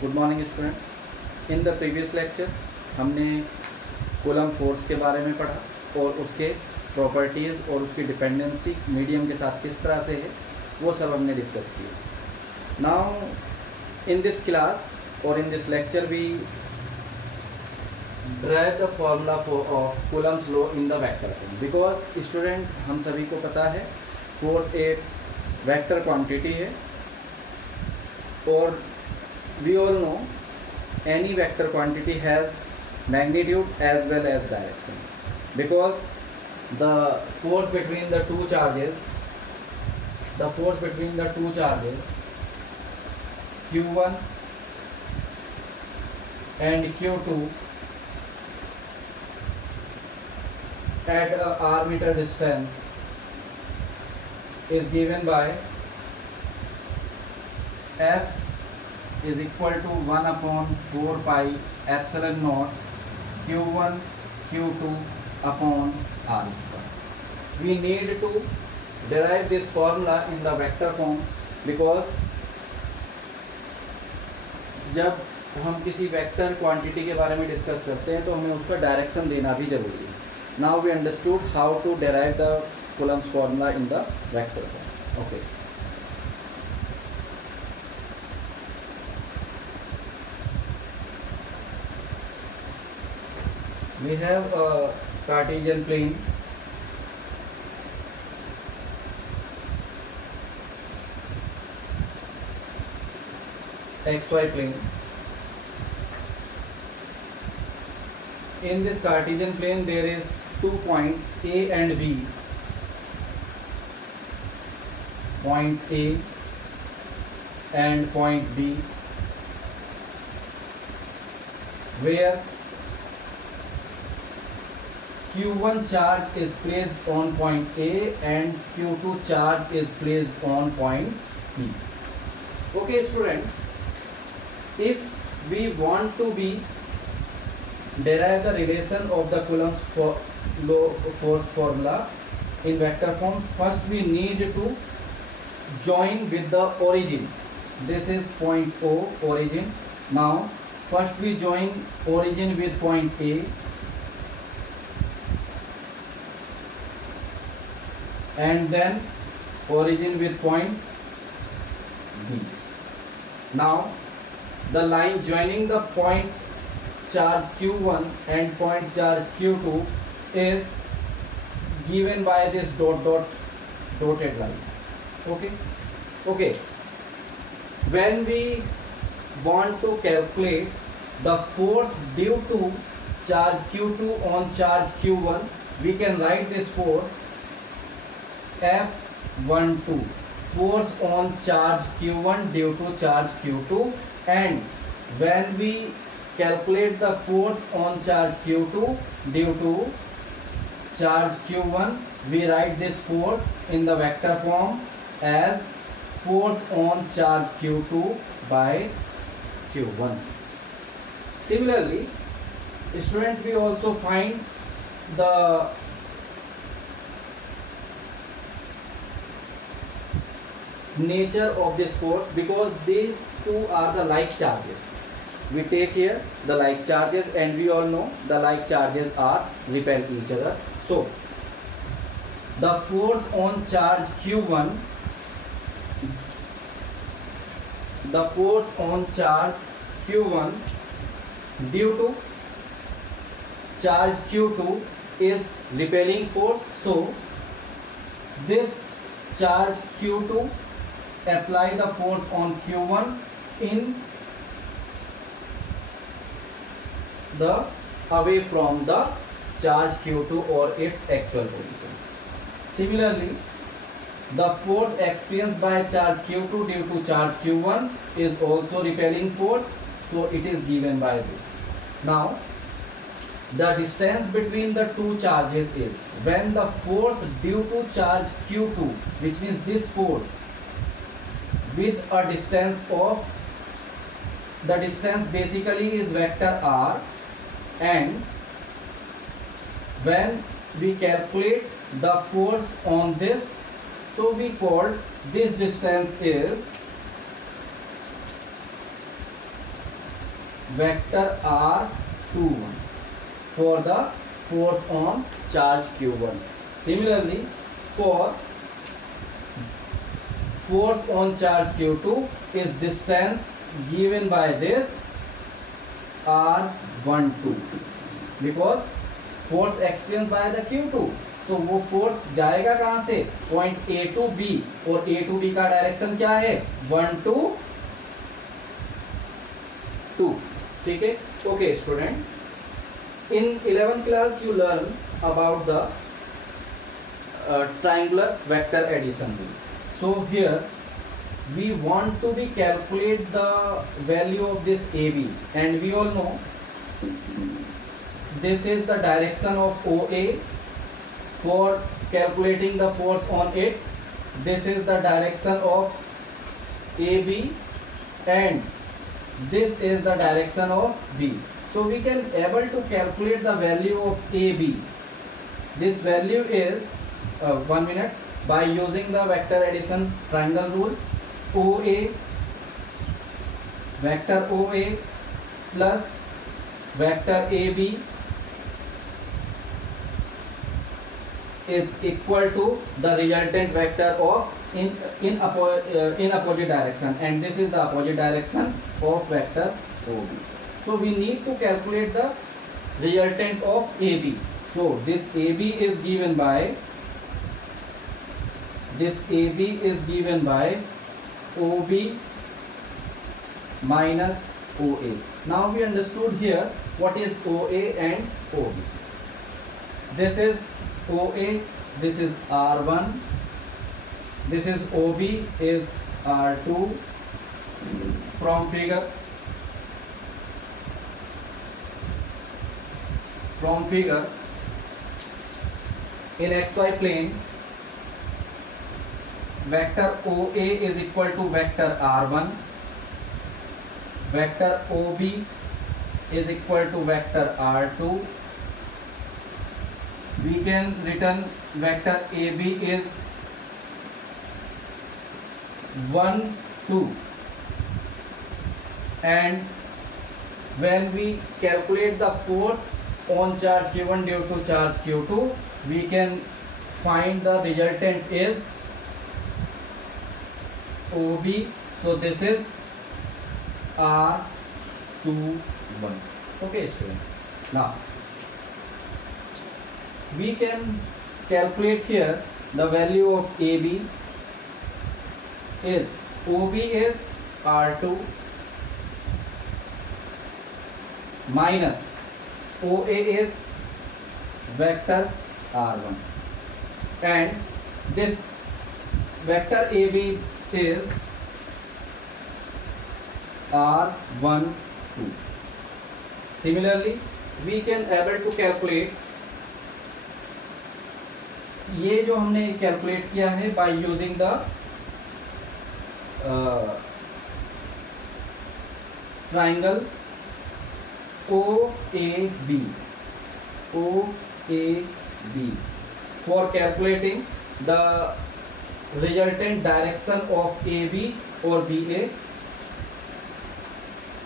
Good morning student. In the previous lecture हमने coulomb force के बारे में पढ़ा और उसके प्रॉपर्टीज़ और उसकी डिपेंडेंसी मीडियम के साथ किस तरह से है वो सब हमने डिस्कस किया। नाउ इन दिस क्लास और in this lecture we drive the formula of Coulomb's law in the vector form. Because student हम सभी को पता है फोर्स एक वेक्टर क्वांटिटी है और we all know any vector quantity has magnitude as well as direction, because the force between the two charges q1 and q2 at a r meter distance is given by F is equal to 1 upon 4 pi epsilon naught q1 q2 upon r square. We need to derive this formula in the vector form because जब हम किसी vector quantity के बारे में discuss करते हैं तो हमें उसका डायरेक्शन देना भी जरूरी है। Now we understood how to derive the Coulomb's formula in the vector form. Okay. We have a Cartesian plane xy plane. In this Cartesian plane there is 2 points A and B. Point A and point B, where Q1 charge is placed on point A and Q2 charge is placed on point B. Okay student, if we want to derive the relation of the Coulomb's force formula in vector form, first we need to join with the origin. This is point O, origin. Now first we join origin with point A and then origin with point B. Now the line joining the point charge Q1 and point charge Q2 is given by this dotted line. Okay. When we want to calculate the force due to charge Q2 on charge Q1, we can write this force F12, force on charge Q1 due to charge Q2, and when we calculate the force on charge Q2 due to charge Q1, we write this force in the vector form as force on charge Q2 by Q1. Similarly, student, we also find the nature of this force because these two are the like charges. We take here the like charges and we all know the like charges are repel each other. So the force on charge Q1, due to charge Q2 is repelling force. So this charge Q2 apply the force on Q1 in the away from the charge Q2 or its actual position. Similarly, the force experienced by charge Q2 due to charge Q1 is also repelling force, so it is given by this. Now the distance between the two charges is when the force due to charge Q2, which means this force, with a distance of, the distance basically is vector r, and when we calculate the force on this, so we call this distance is vector R21 for the force on charge Q1. Similarly, for force on charge Q2 is distance given by this R12 because force experienced by the Q2, तो वो force जाएगा कहां से, point A to B, और A to B का direction क्या है, 1 to 2. ठीक है. Okay student, in 11th class you learn about the triangular vector addition rule. So here we want to be calculate the value of this AB, and we all know this is the direction of OA. For calculating the force on it, this is the direction of AB and this is the direction of B. So we can able to calculate the value of AB. This value is 1 minute, by using the vector addition triangle rule. OA, vector OA plus vector AB is equal to the resultant vector of in opposite direction, and this is the opposite direction of vector OB. So we need to calculate the resultant of AB. So this AB is given by OB minus OA. Now we understood here what is OA and OB. This is OA, this is R1, this is OB is R2. From figure in xy plane, vector OA is equal to vector R1, vector OB is equal to vector R2. We can written vector AB is 1, 2, and when we calculate the force on charge Q1 due to charge Q2, we can find the resultant is OB. So this is R21. Okay student, now we can calculate here the value of AB is OB is R2 minus OA is vector R1, and this vector AB is R12. Similarly, we can able to calculate ये जो हमने calculate किया है by using the triangle OAB for calculating the resultant direction of AB or BA.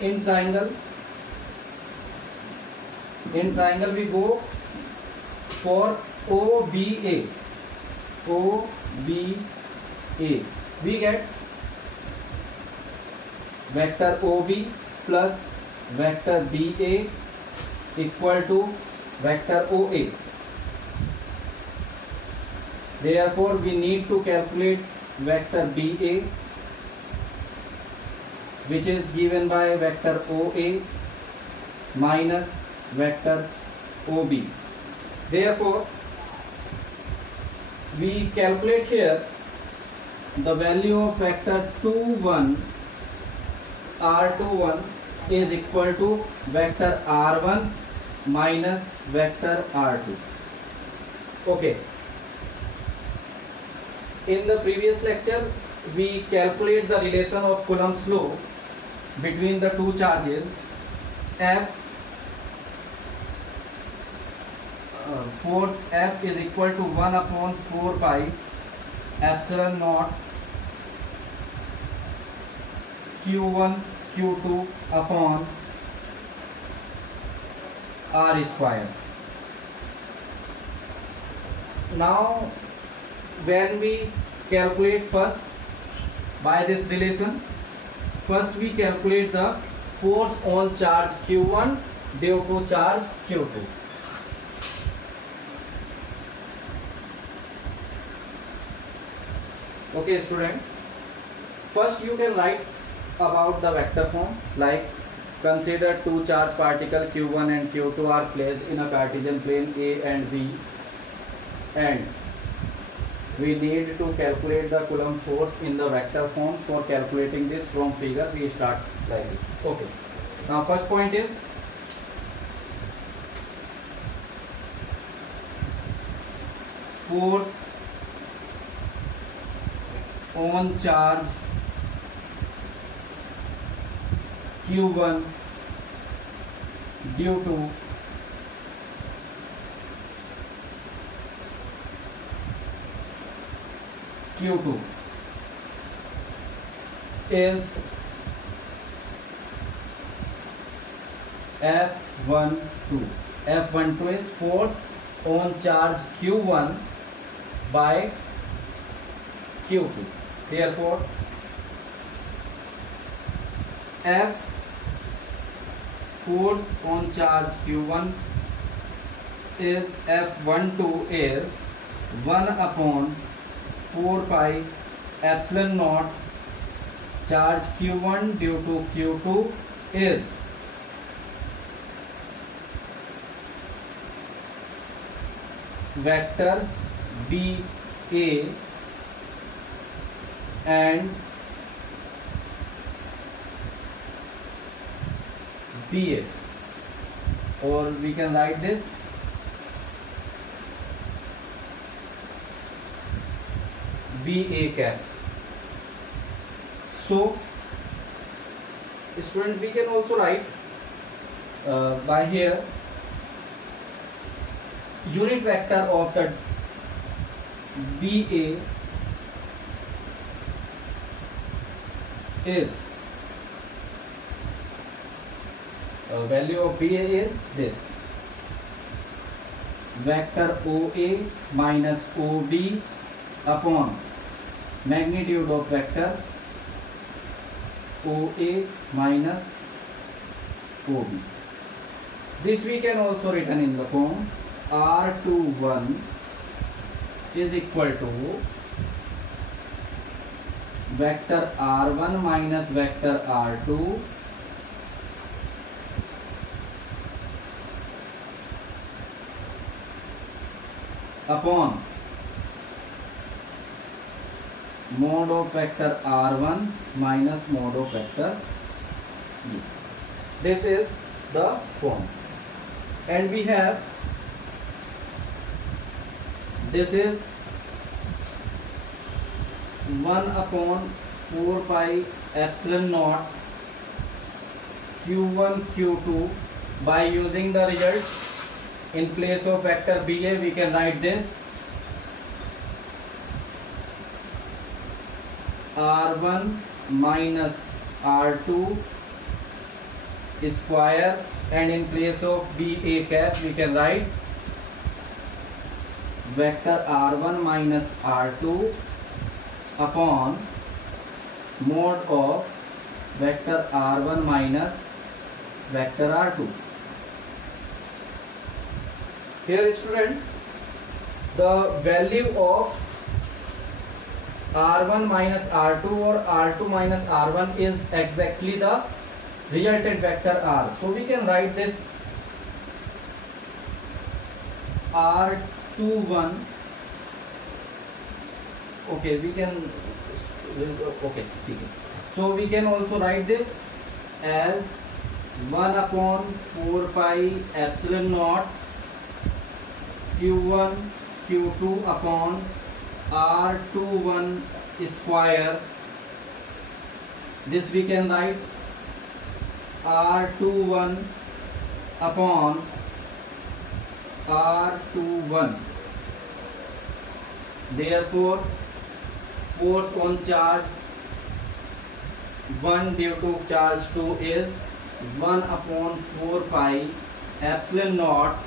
In triangle we go for OBA. We get vector OB plus vector BA equal to vector OA. Therefore we need to calculate vector BA, which is given by vector OA minus vector OB. Therefore we calculate here the value of vector 21 R21 is equal to vector R1 minus vector R2. Okay, in the previous lecture we calculate the relation of Coulomb's law between the two charges. Force F is equal to 1 upon 4 pi epsilon naught Q1 Q2 upon r square. Now when we calculate first by this relation, first we calculate the force on charge q1 due to charge q2. Okay student, first you can write about the vector form, like consider two charge particle q1 and q2 are placed in a Cartesian plane A and B, and we need to calculate the Coulomb force in the vector form. For calculating this from figure, we start like this. Okay, now first point is force on charge q1 due to q2 is F12. F12 is force on charge q1 by q2. Therefore F force on charge q1 is F12 is 1 upon 4 pi epsilon naught charge q1 due to q2 is vector BA and BA, or we can write this BA cap. So student, we can also write by here unit vector of the BA is value of BA is this vector OA minus OB upon magnitude of vector OA minus OB. This we can also written in the form R21 is equal to vector R1 minus vector R2 upon mod of vector R1 minus mod of vector B. This is the form, and we have this is 1 upon 4 pi epsilon naught q1 q2. By using the result in place of vector BA, we can write this R1 minus R2 square, and in place of BA cap we can write vector R1 minus R2 upon mod of vector R1 minus vector R2. Here student, the value of R1 minus R2 or R2 minus R1 is exactly the resultant vector R. So we can write this R21. Okay, we can okay. So we can also write this as 1 upon 4 pi epsilon naught q1 q2 upon R21 square. This we can write R21 upon R21. Therefore force on charge 1 due to charge 2 is 1 upon 4 pi epsilon naught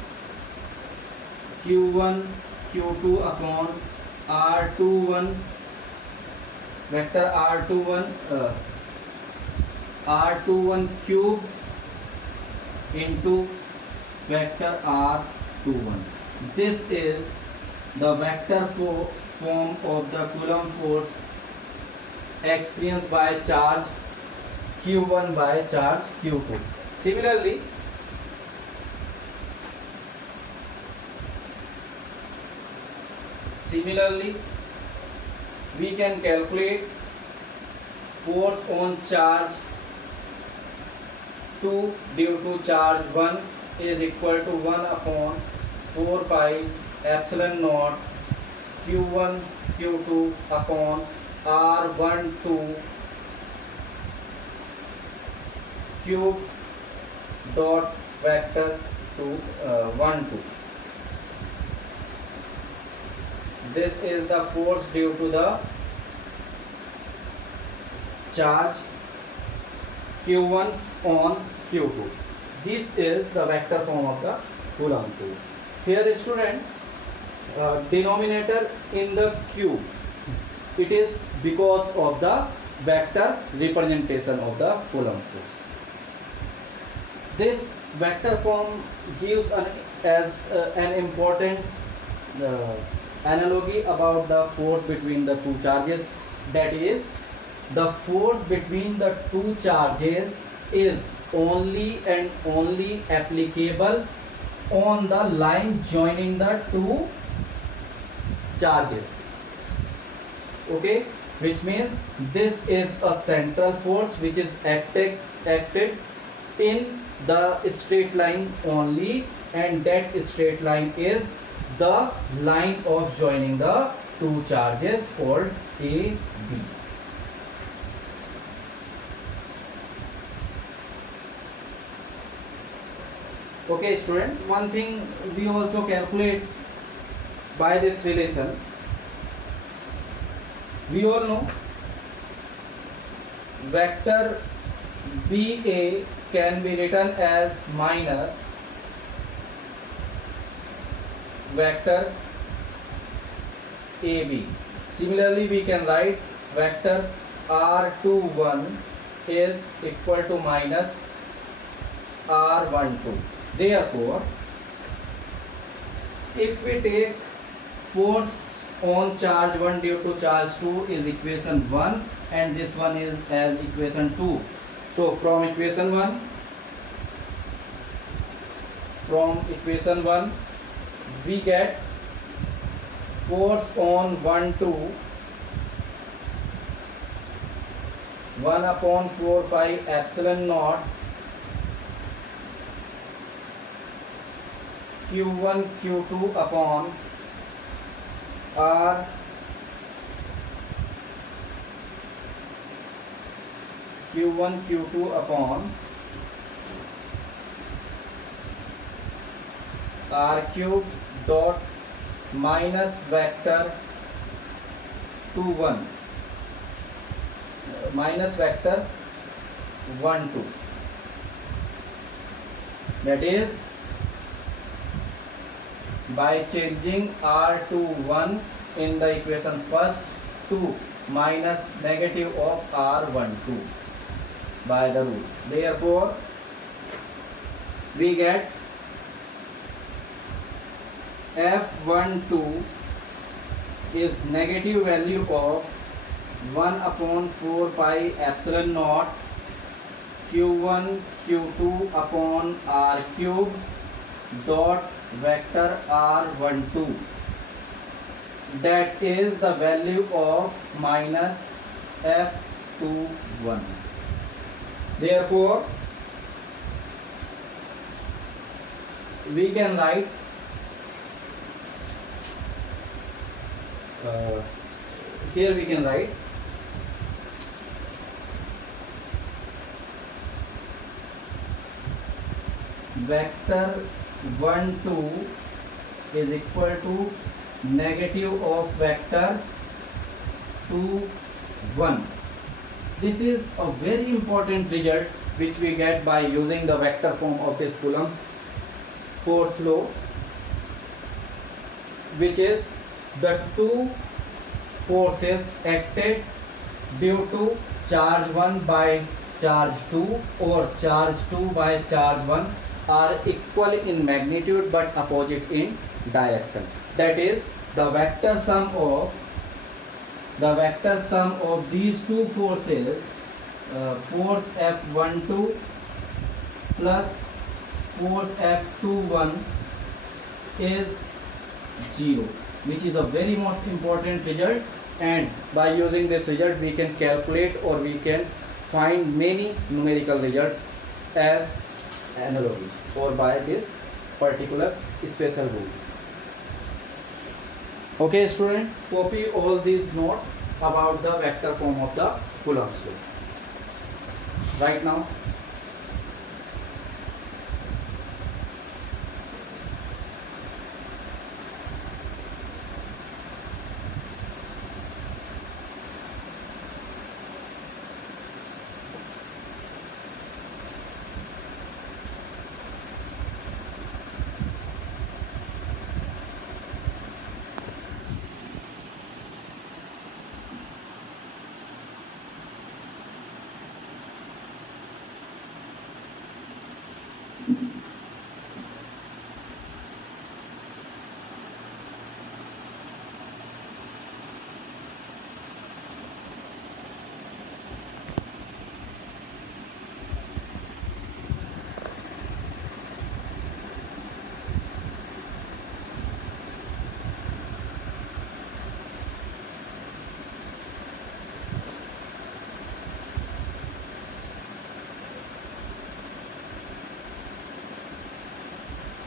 q1 q2 upon r21 vector r21 cube into vector r21. This is the vector form of the Coulomb force experienced by charge q1 by charge q2. Similarly, we can calculate force on charge 2 due to charge 1 is equal to 1 upon 4 pi epsilon naught q1 q2 upon r12 cube dot vector 1 2. This is the force due to the charge q1 on q2. This is the vector form of the Coulomb force. Here, student, denominator in the cube, it is because of the vector representation of the Coulomb force. This vector form gives an important analogy about the force between the two charges. That is, the force between the two charges is only and only applicable on the line joining the two charges. Okay, which means this is a central force which is acted in the straight line only, and that straight line is the line of joining the two charges called A, B. Okay, student, one thing we also calculate by this relation. We all know vector BA can be written as minus vector AB. Similarly, we can write vector R21 is equal to minus R12. Therefore, if we take force on charge 1 due to charge 2 is equation 1, and this one is as equation 2. So from equation 1 we get force on 1 2 1 upon 4 pi epsilon naught q1 q2 upon r q1 q2 upon r cube dot minus vector 2 1 minus vector 1 2. That is, by changing r to 1 in the equation first, 2 minus negative of r12 by the rule. Therefore, we get F12 is negative value of 1 upon 4 pi epsilon naught q1 q2 upon r cube dot vector r12. That is the value of minus F21. Therefore, we can write here we can write vector 1 2 is equal to negative of vector 2 1. This is a very important result which we get by using the vector form of this Coulomb's force law, which is the two forces acted due to charge 1 by charge 2 or charge 2 by charge 1 are equal in magnitude but opposite in direction. That is, the vector sum of these two forces, force F12 plus force F21 is 0, which is a very most important result, and by using this result we can calculate or we can find many numerical results as analogy or by this particular special rule. Okay student, copy all these notes about the vector form of the Coulomb's law right now.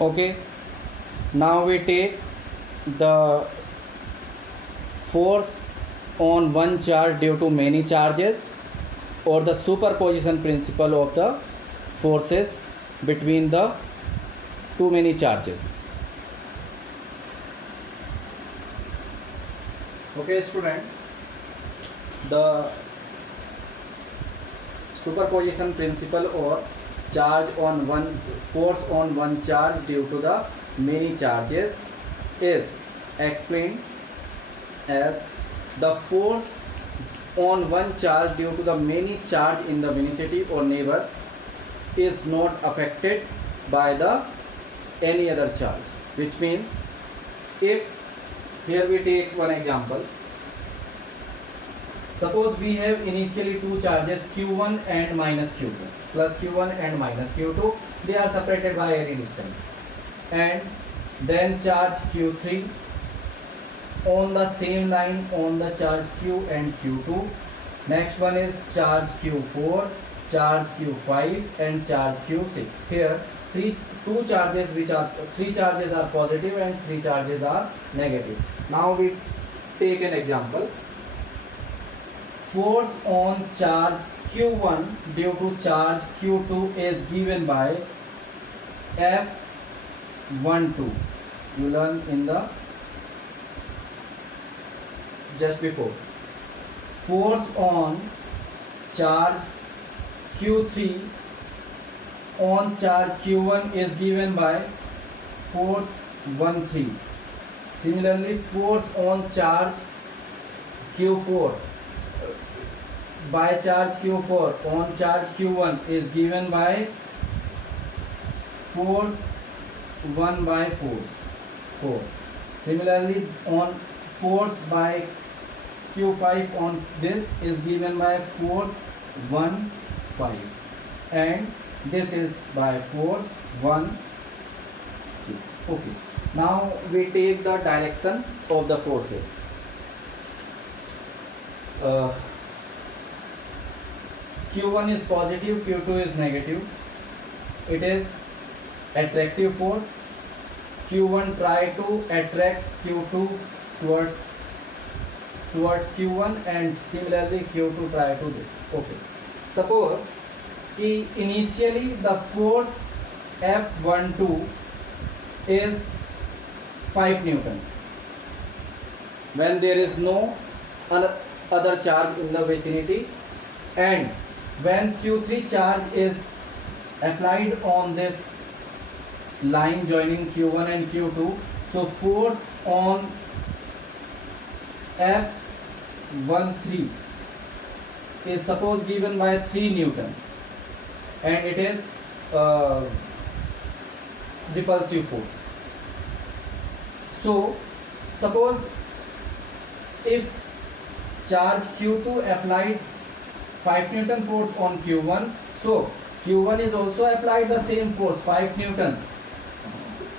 Okay, now we take the force on one charge due to many charges, or the superposition principle of the forces between the too many charges. Okay student, the superposition principle or charge on one force on one charge due to the many charges is explained as the force on one charge due to the many charge in the vicinity or neighbor is not affected by the any other charge, which means if here we take one example. Suppose we have initially two charges Q1 and minus Q2, plus Q1 and minus Q2, they are separated by any distance, and then charge Q3 on the same line on the charge Q and Q2. Next one is charge Q4, charge Q5 and charge Q6. Here three charges are positive and three charges are negative. Now we take an example. Force on charge Q1 due to charge Q2 is given by F12. You learn in the just before. Force on charge Q3 on charge Q1 is given by force 13. Similarly, force on charge Q4 by charge Q4 on charge Q1 is given by force 1 by force 4. Similarly, on force by Q5 on this is given by force 1 5, and this is by force 1 6. Okay, now we take the direction of the forces. Q1 is positive, Q2 is negative. It is attractive force. Q1 try to attract Q2 towards Q1, and similarly Q2 try to this. Okay, suppose कि initially the force F12 is 5 Newton when there is no other charge in the vicinity, and when Q3 charge is applied on this line joining Q1 and Q2. So force on F13 is suppose given by 3 Newton, and it is repulsive force. So suppose if charge Q2 applied 5 Newton force on Q1, so Q1 is also applied the same force 5 Newton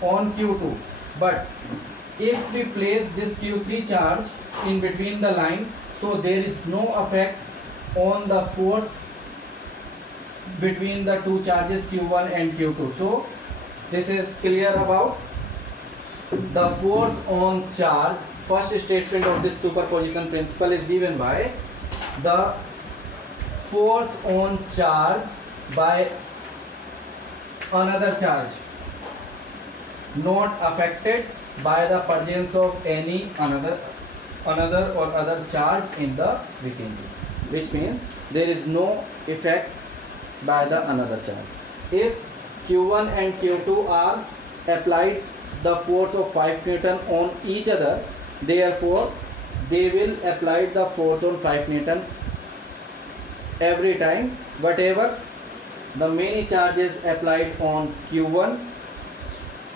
on Q2, but if we place this Q3 charge in between the line, so there is no effect on the force between the two charges Q1 and Q2. So this is clear about the force on charge. First statement of this superposition principle is given by the force on charge by another charge not affected by the presence of any another or other charge in the vicinity, which means there is no effect by the another charge. If Q1 and Q2 are applied the force of 5 Newton on each other, therefore they will apply the force on 5 Newton every time whatever the many charges applied on Q1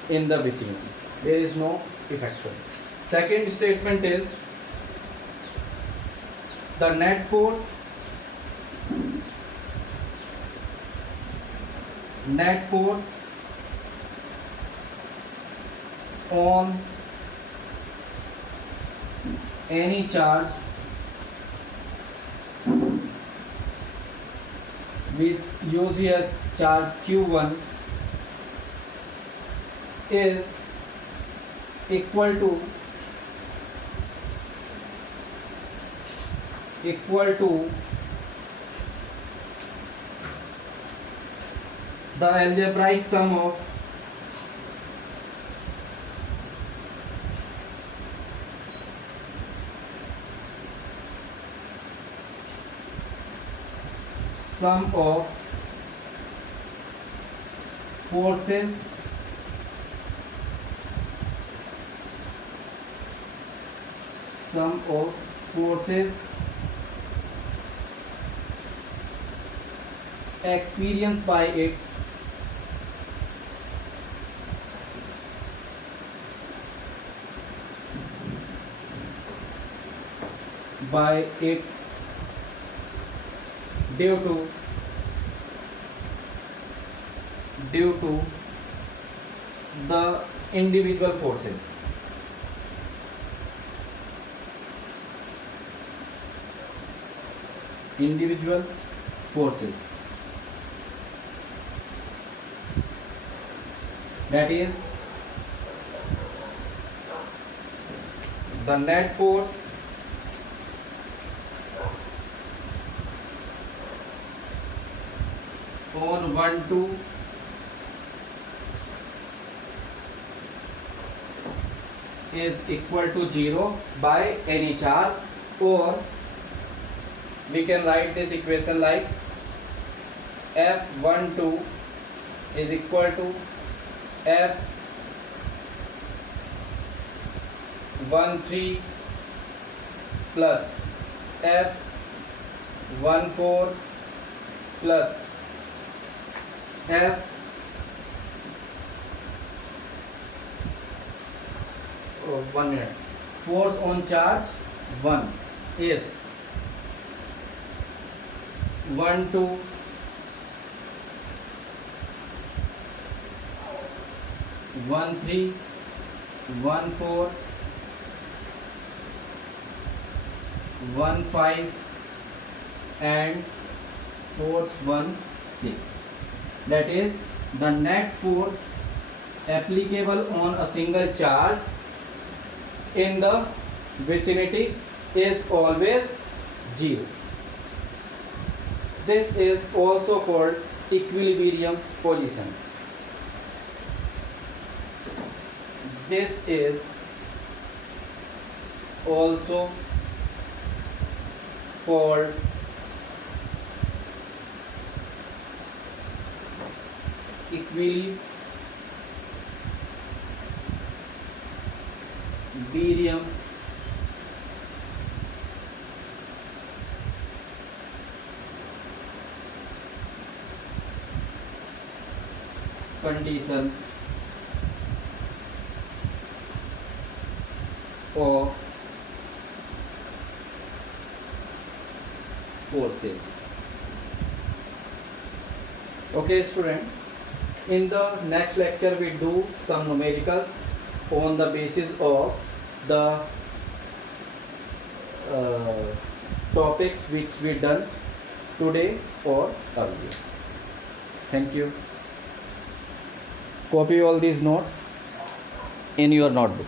in the vicinity. There is no effect. Second statement is the net force on any charge we use here charge Q1 is equal to the algebraic sum of forces experienced by it due to the individual forces. That is the net force on 1 2 is equal to 0 by any charge, or we can write this equation like F12 is equal to F13 plus F14 plus F one minute. Force on charge 1 is 1 2 1 3 1 4 1 5 and force 1 6. That is the net force applicable on a single charge in the vicinity is always 0. This is also called equilibrium position. This is also called equilibrium, condition of forces. Okay student, in the next lecture we do some numericals on the basis of the topics which we done today or earlier. Thank you. Copy all these notes in your notebook.